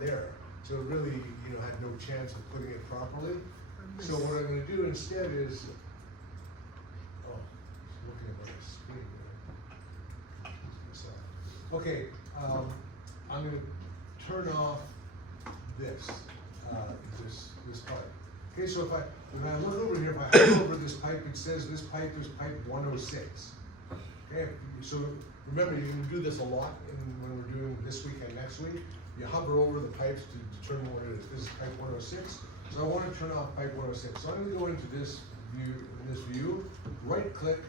there. So it really, you know, had no chance of putting it properly. So what I'm gonna do instead is, oh, I'm looking at my screen here. Okay, I'm gonna turn off this pipe. Okay, so when I look over here, if I hover over this pipe, it says this pipe is pipe 106. Okay, so remember, you can do this a lot when we're doing this week and next week. You hover over the pipes to determine what it is. This is pipe 106. So I want to turn off pipe 106. So I'm going to go into this view, right click,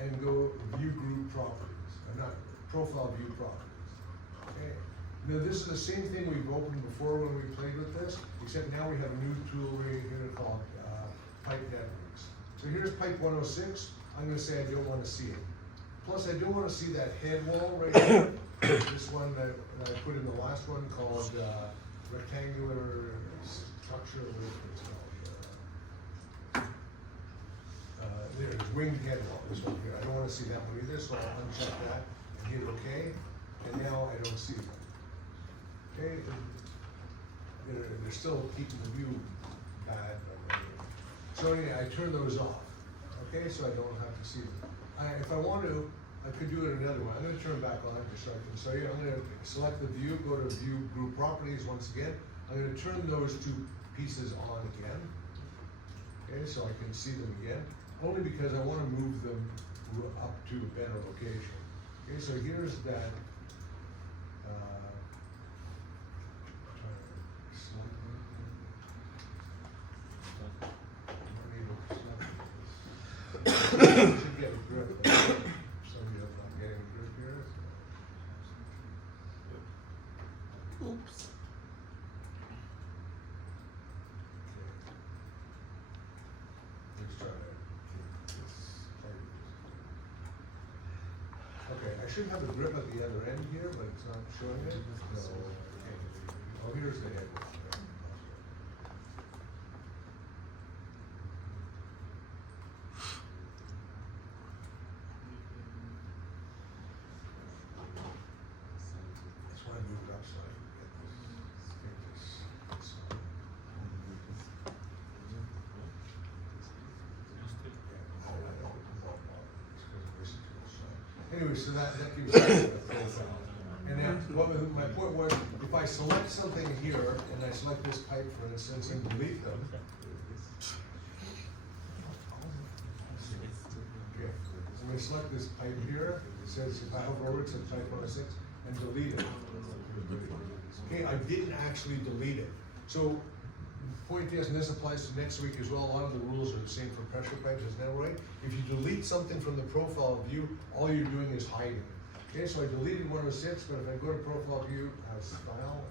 and go view group properties. Not profile view properties. Okay. Now this is the same thing we've opened before when we played with this, except now we have a new tool right here called pipe networks. So here's pipe 106. I'm going to say I don't want to see it. Plus I don't want to see that head wall right here. This one that I put in the last one called rectangular structure, whatever it's called. There's winged head wall, this one here. I don't want to see that one either, so I'll uncheck that and hit OK. And now I don't see them. Okay, they're still keeping the view bad. So anyway, I turn those off. Okay, so I don't have to see them. If I want to, I could do it another way. I'm going to turn back on just so I can show you. I'm going to select the view, go to view group properties once again. I'm going to turn those two pieces on again. Okay, so I can see them again. Only because I want to move them up to a better location. Okay, so here's that. Should get a grip. Somebody else not getting a grip here. Oops. Let's try to keep this tight. Okay, I should have a grip at the other end here, but it's not showing it. So, oh, here's the head. That's why I moved it up so I can get this. Anyway, so that gives you a profile. And now, my point was, if I select something here, and I select this pipe, for instance, and delete them. Okay, I'm going to select this pipe here. It says, if I hover over it, it says pipe 106, and delete it. Okay, I didn't actually delete it. So, point is, and this applies to next week as well, a lot of the rules are the same for pressure pipes, isn't that right? If you delete something from the profile view, all you're doing is hiding it. Okay, so I deleted 106, but if I go to profile view, style,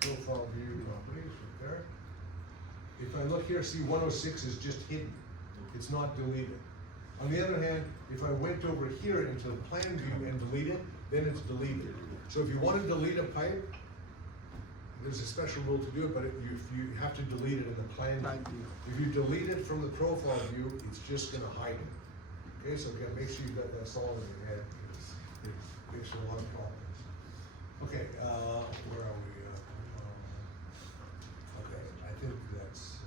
profile view properties, right there. If I look here, see 106 is just hidden. It's not deleted. On the other hand, if I went over here into the plan view and delete it, then it's deleted. So if you want to delete a pipe, there's a special rule to do it, but you have to delete it in the plan view. If you delete it from the profile view, it's just going to hide it. Okay, so again, make sure you've got that solid in your head. It makes a lot of problems. Okay, where are we? Okay, I think that's it.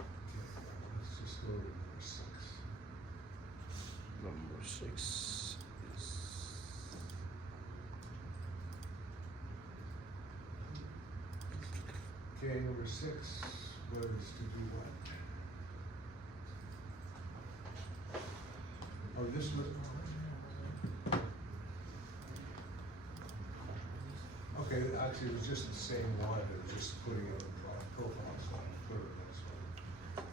Okay, let's just go to number 6. Number 6 is. Okay, number 6 was to do what? Oh, this was. Okay, actually, it was just the same one, it was just putting it on profile, so I put it this way.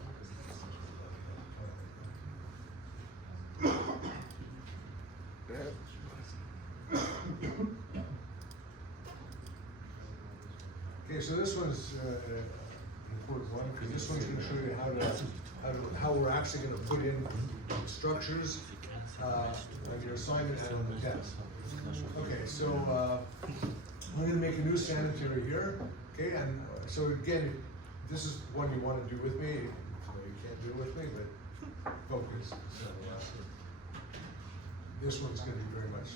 Okay, so this one's an important one, because this one's going to show you how we're actually going to put in structures on your assignment and on the test. Okay, so I'm going to make a new sanitary here. Okay, and so again, this is one you want to do with me. You can't do it with me, but focus, so, this one's gonna be very much.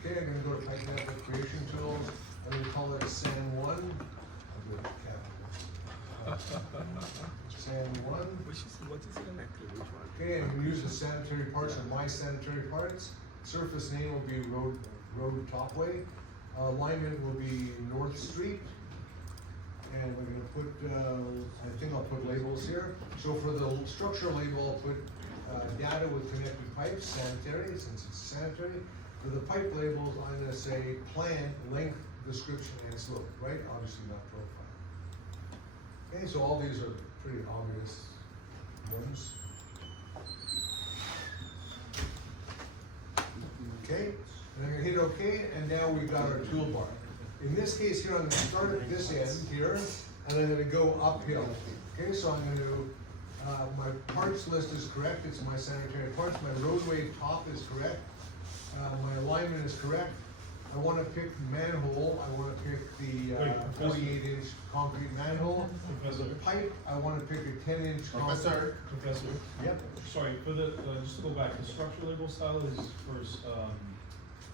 Okay, I'm gonna go to pipe network creation tools, I'm gonna call it SAN one. I'll do it capital. SAN one. What is exactly which one? Okay, I'm gonna use the sanitary parts of my sanitary parts. Surface name will be road topway. Alignment will be North Street. And we're gonna put, I think I'll put labels here. So for the structure label, I'll put, data with connected pipes, sanitary, since it's sanitary. For the pipe labels, I'm gonna say plan, length, description, and slope, right? Obviously not profile. Okay, so all these are pretty obvious ones. Okay, and I'm gonna hit OK, and now we've got our toolbar. In this case here, I'm gonna start at this end here, and I'm gonna go uphill. Okay, so I'm gonna, my parts list is correct, it's my sanitary parts, my roadway top is correct, my alignment is correct. I wanna pick manhole, I wanna pick the Wait, Professor. 48-inch concrete manhole. For the Professor. pipe, I wanna pick a 10-inch concrete. Professor, Yep. sorry, for the, just to go back, the structure label style is for,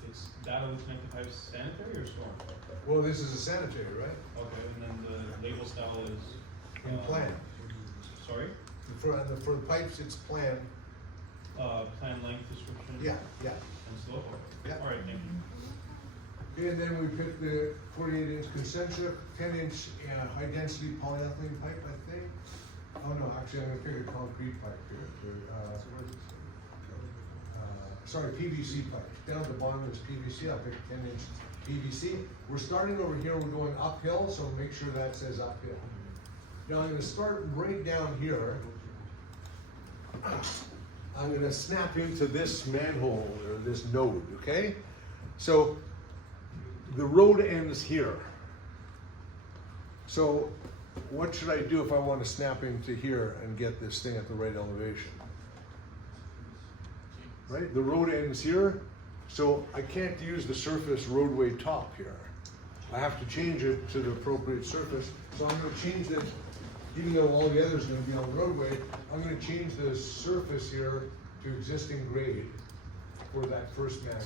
it's data with connected pipes sanitary or storm? Well, this is a sanitary, right? Okay, and then the label style is? In plan. Sorry? For the pipes, it's plan. Plan length, description? Yeah, yeah. And slope? Okay. Yeah. Alright, thank you. Okay, and then we pick the 48-inch concentric, 10-inch high density polyethylene pipe, I think. Oh no, actually, I'm gonna pick a concrete pipe here. Sorry, PVC pipe. Down at the bottom is PVC. I'll pick 10-inch PVC. We're starting over here. We're going uphill, so make sure that says uphill. Now I'm gonna start right down here. I'm gonna snap into this manhole or this node, okay? So the road ends here. So what should I do if I want to snap into here and get this thing at the right elevation? Right, the road ends here, so I can't use the surface roadway top here. I have to change it to the appropriate surface. So I'm gonna change this, even though all the others are gonna be on the roadway, I'm gonna change the surface here to existing grade for that first manhole.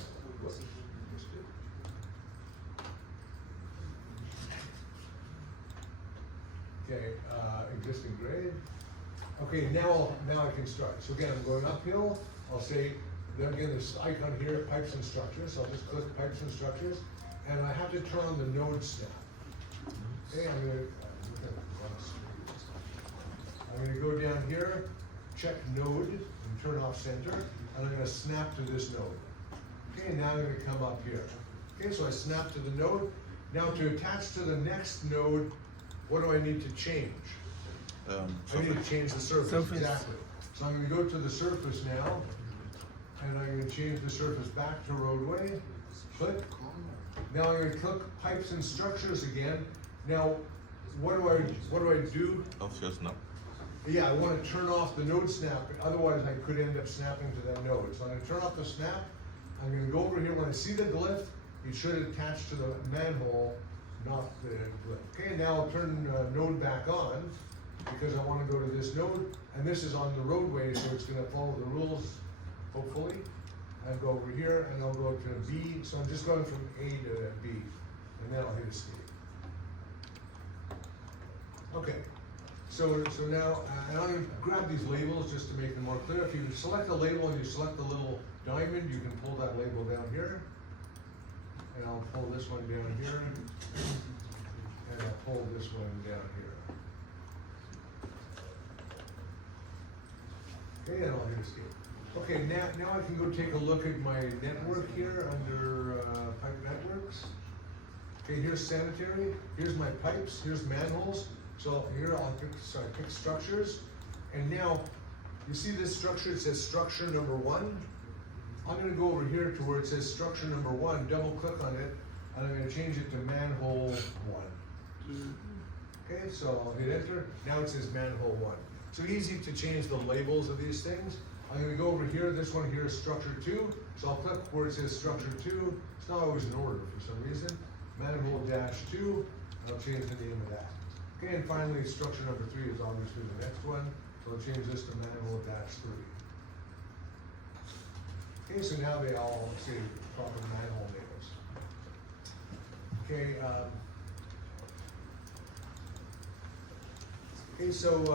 Okay, existing grade. Okay, now I can start. So again, I'm going uphill. I'll say, then again, this icon here, pipes and structures. So I'll just click pipes and structures, and I have to turn on the node snap. Okay, I'm gonna go down here, check node, and turn off center, and I'm gonna snap to this node. Okay, now I'm gonna come up here. Okay, so I snap to the node. Now to attach to the next node, what do I need to change? I need to change the surface, exactly. So I'm gonna go to the surface now, and I'm gonna change the surface back to roadway, click. Now I'm gonna click pipes and structures again. Now, what do I do? Yeah, I wanna turn off the node snap, otherwise I could end up snapping to that node. So I'm gonna turn off the snap, I'm gonna go over here, when I see the glyph, it should attach to the manhole, not the glyph. Okay, now I'll turn node back on, because I wanna go to this node, and this is on the roadway, so it's gonna follow the rules, hopefully. I'll go over here, and I'll go to B, so I'm just going from A to B, and then I'll hit escape. Okay, so now, and I'm gonna grab these labels just to make them more clear. If you select a label and you select the little diamond, you can pull that label down here. And I'll pull this one down here. And I'll pull this one down here. Okay, and I'll hit escape. Okay, now I can go take a look at my network here under pipe networks. Okay, here's sanitary, here's my pipes, here's manholes. So here I'll pick structures. And now, you see this structure, it says structure number 1. I'm gonna go over here to where it says structure number 1, double click on it, and I'm gonna change it to manhole 1. Okay, so I'll hit enter, now it says manhole 1. So easy to change the labels of these things. I'm gonna go over here, this one here is structure 2, so I'll click where it says structure 2. It's not always in order for some reason. Manhole -2, and I'll change the name of that. Okay, and finally, structure number 3 is obviously the next one. So I'll change this to manual -3. Okay, so now they all say proper manhole names. Okay, okay, so, what do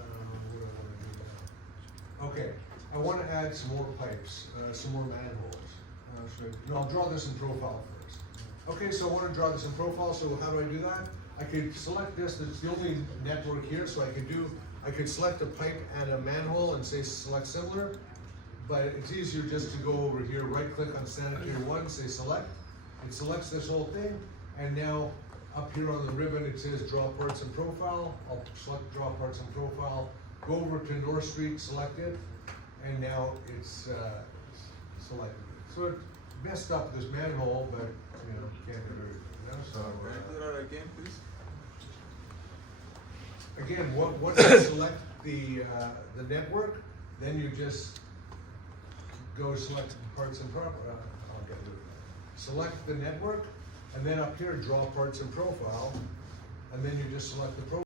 I wanna do now? Okay, I wanna add some more pipes, some more manholes. No, I'll draw this in profile first. Okay, so I wanna draw this in profile, so how do I do that? I could select this, it's the only network here, so I could select a pipe and a manhole and say select similar, but it's easier just to go over here, right click on sanitary one, say select. It selects this whole thing, and now up here on the ribbon, it says draw parts and profile. I'll select draw parts and profile, go over to North Street, select it, and now it's selected. So it messed up this manhole, but, you know, can't do everything. So, Can I do that again, please? again, once you select the network, then you just go select parts and I'll get to it. Select the network, and then up here, draw parts and profile, and then you just select the profile.